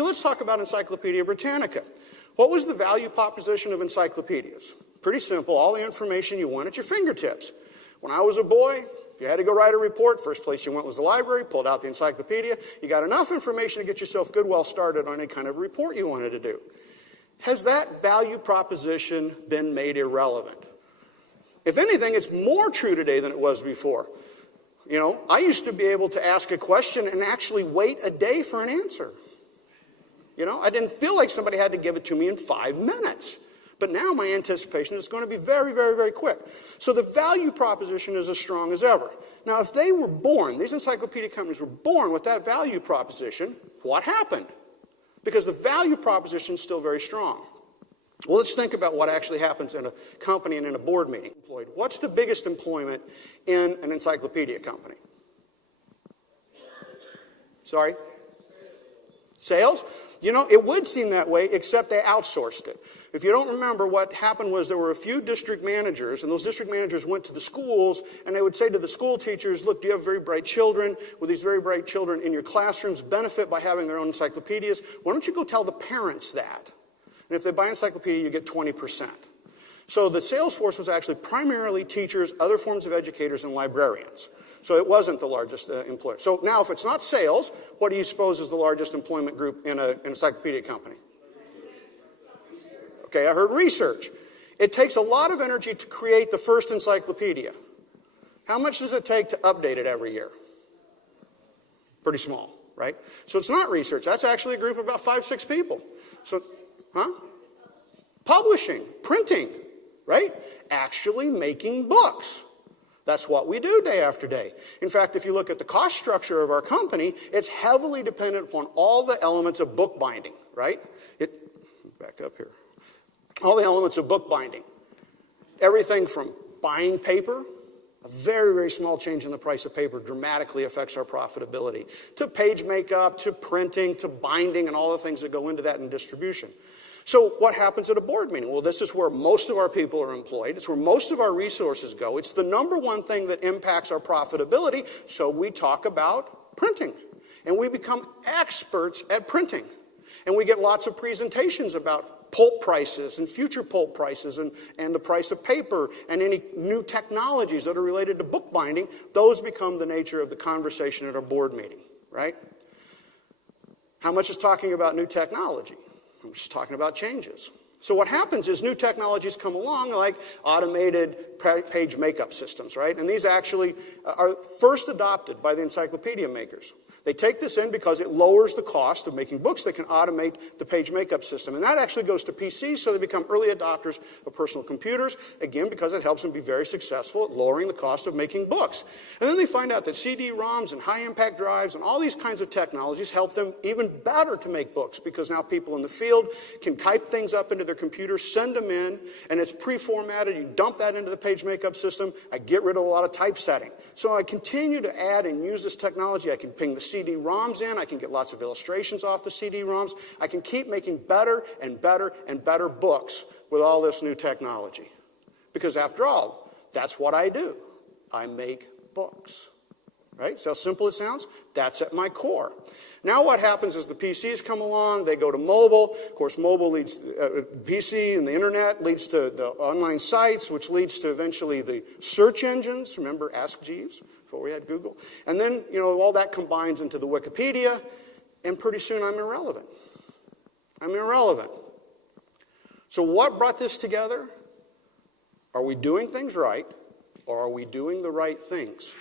So let's talk about Encyclopedia Britannica. What was the value proposition of encyclopedias? Pretty simple, all the information you want at your fingertips. When I was a boy, if you had to go write a report, first place you went was the library, pulled out the encyclopedia. You got enough information to get yourself good, well started on any kind of report you wanted to do. Has that value proposition been made irrelevant? If anything, it's more true today than it was before. You know, I used to be able to ask a question and actually wait a day for an answer. You know, I didn't feel like somebody had to give it to me in 5 minutes. But now my anticipation is going to be very, very, very quick. So the value proposition is as strong as ever. Now, if they were born, these encyclopedia companies were born with that value proposition, what happened? Because the value proposition is still very strong. Well, let's think about what actually happens in a company and in a board meeting. What's the biggest employment in an encyclopedia company? Sorry? Sales? You know, it would seem that way, except they outsourced it. If you don't remember, what happened was there were a few district managers, and those district managers went to the schools, and they would say to the school teachers, look, do you have very bright children? Will these very bright children in your classrooms benefit by having their own encyclopedias? Why don't you go tell the parents that? And if they buy an encyclopedia, you get 20%. So the sales force was actually primarily teachers, other forms of educators, and librarians. So it wasn't the largest employer. So now if it's not sales, what do you suppose is the largest employment group in an encyclopedia company? Okay, I heard research. It takes a lot of energy to create the first encyclopedia. How much does it take to update it every year? Pretty small, right? So it's not research. That's actually a group of about 5, 6 people. So, Publishing, printing, right? Actually making books. That's what we do day after day. In fact, if you look at the cost structure of our company, it's heavily dependent upon all the elements of bookbinding, right? Back up here. All the elements of bookbinding. Everything from buying paper, a very, very small change in the price of paper dramatically affects our profitability, to page makeup, to printing, to binding, and all the things that go into that in distribution. So what happens at a board meeting? Well, this is where most of our people are employed. It's where most of our resources go. It's the number one thing that impacts our profitability. So we talk about printing. And we become experts at printing. And we get lots of presentations about pulp prices and future pulp prices and the price of paper and any new technologies that are related to bookbinding. Those become the nature of the conversation at our board meeting, right? How much is talking about new technology? I'm just talking about changes. So what happens is new technologies come along like automated page makeup systems, right? And these actually are first adopted by the encyclopedia makers. They take this in because it lowers the cost of making books. They can automate the page makeup system. And that actually goes to PCs, so they become early adopters of personal computers, again, because it helps them be very successful at lowering the cost of making books. And then they find out that CD-ROMs and high-impact drives and all these kinds of technologies help them even better to make books, because now people in the field can type things up into their computers, send them in, and it's pre-formatted. You dump that into the page makeup system. I get rid of a lot of typesetting. So I continue to add and use this technology. I can ping the CD-ROMs in. I can get lots of illustrations off the CD-ROMs. I can keep making better and better and better books with all this new technology. Because after all, that's what I do. I make books. Right? So how simple it sounds? That's at my core. Now what happens is the PCs come along, they go to mobile. Of course, mobile leads, PC and the internet leads to the online sites, which leads to eventually the search engines. Remember Ask Jeeves before we had Google? And then, you know, all that combines into the Wikipedia, and pretty soon I'm irrelevant. I'm irrelevant. So what brought this together? Are we doing things right, or are we doing the right things?